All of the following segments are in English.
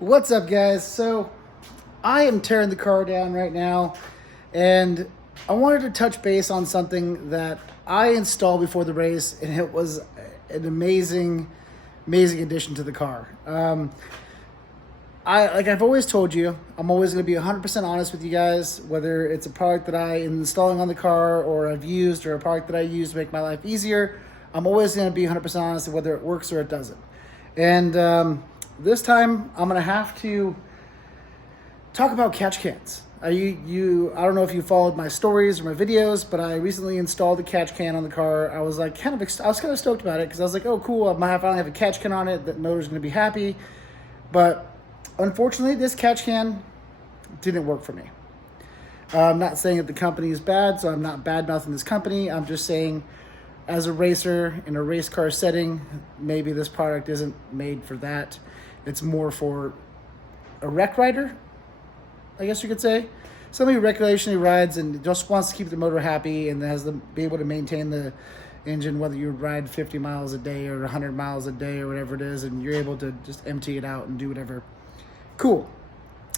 What's up, guys? So I am tearing the car down right now, and I wanted to touch base on something that I installed before the race, and it was an amazing addition to the car. I've always told you, I'm always going to be 100% honest with you guys, whether it's a product that I am installing on the car or I've used, or a product that I use to make my life easier. I'm always going to be 100% honest whether it works or it doesn't. And this time, I'm gonna have to talk about catch cans. I don't know if you followed my stories or my videos, but I recently installed a catch can on the car. I was kind of stoked about it because I was like, oh, cool! I finally have a catch can on it. That motor's gonna be happy. But unfortunately, this catch can didn't work for me. I'm not saying that the company is bad, so I'm not bad mouthing this company. I'm just saying, as a racer in a race car setting, maybe this product isn't made for that. It's more for a rec rider, I guess you could say. Somebody who recreationally rides and just wants to keep the motor happy and has to be able to maintain the engine, whether you ride 50 miles a day or 100 miles a day or whatever it is, and you're able to just empty it out and do whatever. Cool.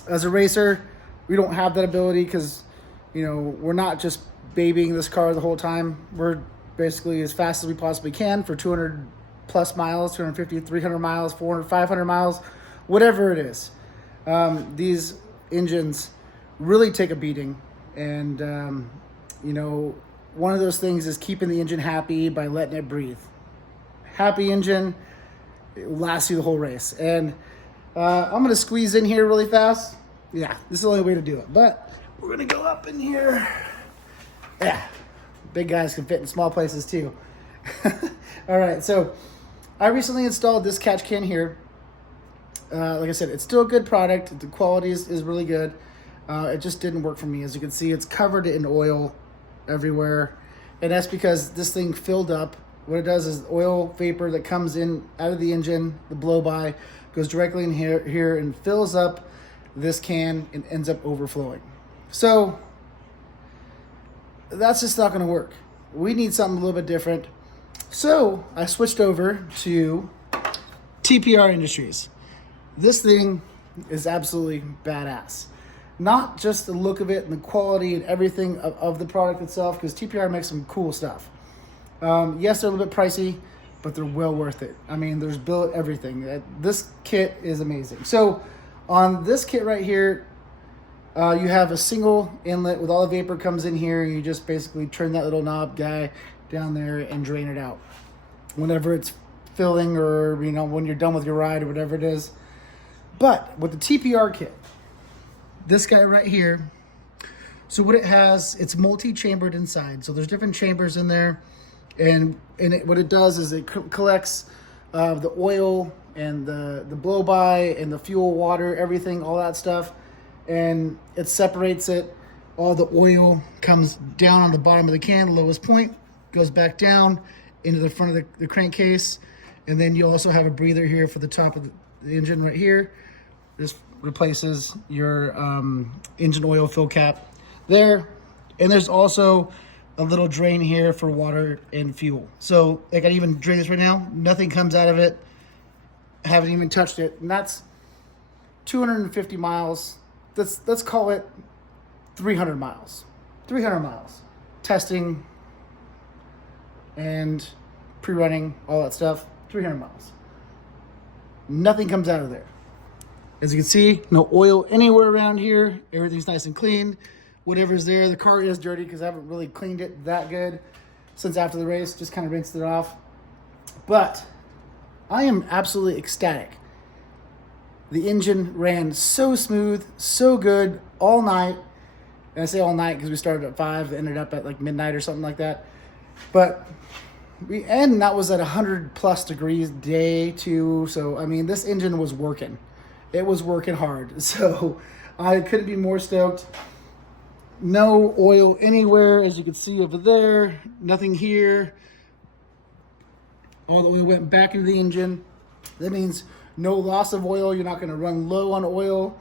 As a racer, we don't have that ability because, we're not just babying this car the whole time. We're basically as fast as we possibly can for 200 plus miles, 250, 300 miles, 400, 500 miles, whatever it is. These engines really take a beating. And, one of those things is keeping the engine happy by letting it breathe. Happy engine, it lasts you the whole race. And I'm going to squeeze in here really fast. Yeah, this is the only way to do it. But we're going to go up in here. Yeah, big guys can fit in small places too. All right, so I recently installed this catch can here. Like I said, it's still a good product. The quality is really good. It just didn't work for me. As you can see, it's covered in oil everywhere. And that's because this thing filled up. What it does is oil vapor that comes in out of the engine, the blow-by, goes directly in here and fills up this can and ends up overflowing. So that's just not going to work. We need something a little bit different. So I switched over to TPR Industries. This thing is absolutely badass. Not just the look of it and the quality and everything of the product itself, because TPR makes some cool stuff. Yes, they're a little bit pricey, but they're well worth it. I mean, there's billet everything. This kit is amazing. So on this kit right here, you have a single inlet with all the vapor comes in here, and you just basically turn that little knob guy down there and drain it out whenever it's filling, or when you're done with your ride or whatever it is. But with the TPR kit, this guy right here, so what it has, it's multi-chambered inside, so there's different chambers in there, and what it does is it collects the oil and the blow-by and the fuel, water, everything, all that stuff, and it separates it. All the oil comes down on the bottom of the can, the lowest point, goes back down into the front of the crankcase, and then you also have a breather here for the top of the engine right here. This replaces your engine oil fill cap there, and there's also a little drain here for water and fuel. So I can even drain this right now. Nothing comes out of it. I haven't even touched it, and that's 250 miles. Let's call it 300 miles. 300 miles. Testing and pre-running, all that stuff, 300 miles. Nothing comes out of there. As you can see, no oil anywhere around here. Everything's nice and clean. Whatever's there, the car is dirty because I haven't really cleaned it that good since after the race, just kind of rinsed it off. But I am absolutely ecstatic. The engine ran so smooth, so good all night. And I say all night because we started at 5, ended up at like midnight or something like that. But that was at 100 plus degrees day too. So, I mean, this engine was working. It was working hard. So I couldn't be more stoked. No oil anywhere, as you can see over there. Nothing here. All the oil went back into the engine. That means no loss of oil. You're not going to run low on oil.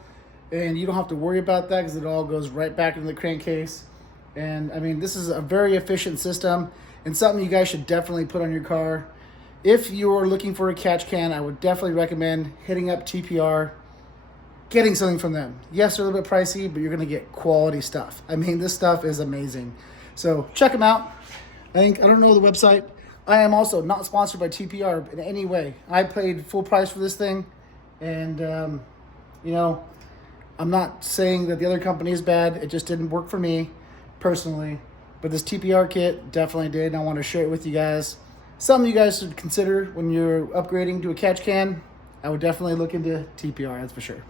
And you don't have to worry about that because it all goes right back into the crankcase. And I mean, this is a very efficient system and something you guys should definitely put on your car. If you're looking for a catch can, I would definitely recommend hitting up TPR. getting something from them. Yes, they're a little bit pricey, but you're going to get quality stuff. I mean, this stuff is amazing. So check them out. I don't know the website. I am also not sponsored by TPR in any way. I paid full price for this thing. And, you know, I'm not saying that the other company is bad. It just didn't work for me personally. But this TPR kit definitely did. And I want to share it with you guys. Something you guys should consider when you're upgrading to a catch can. I would definitely look into TPR, that's for sure.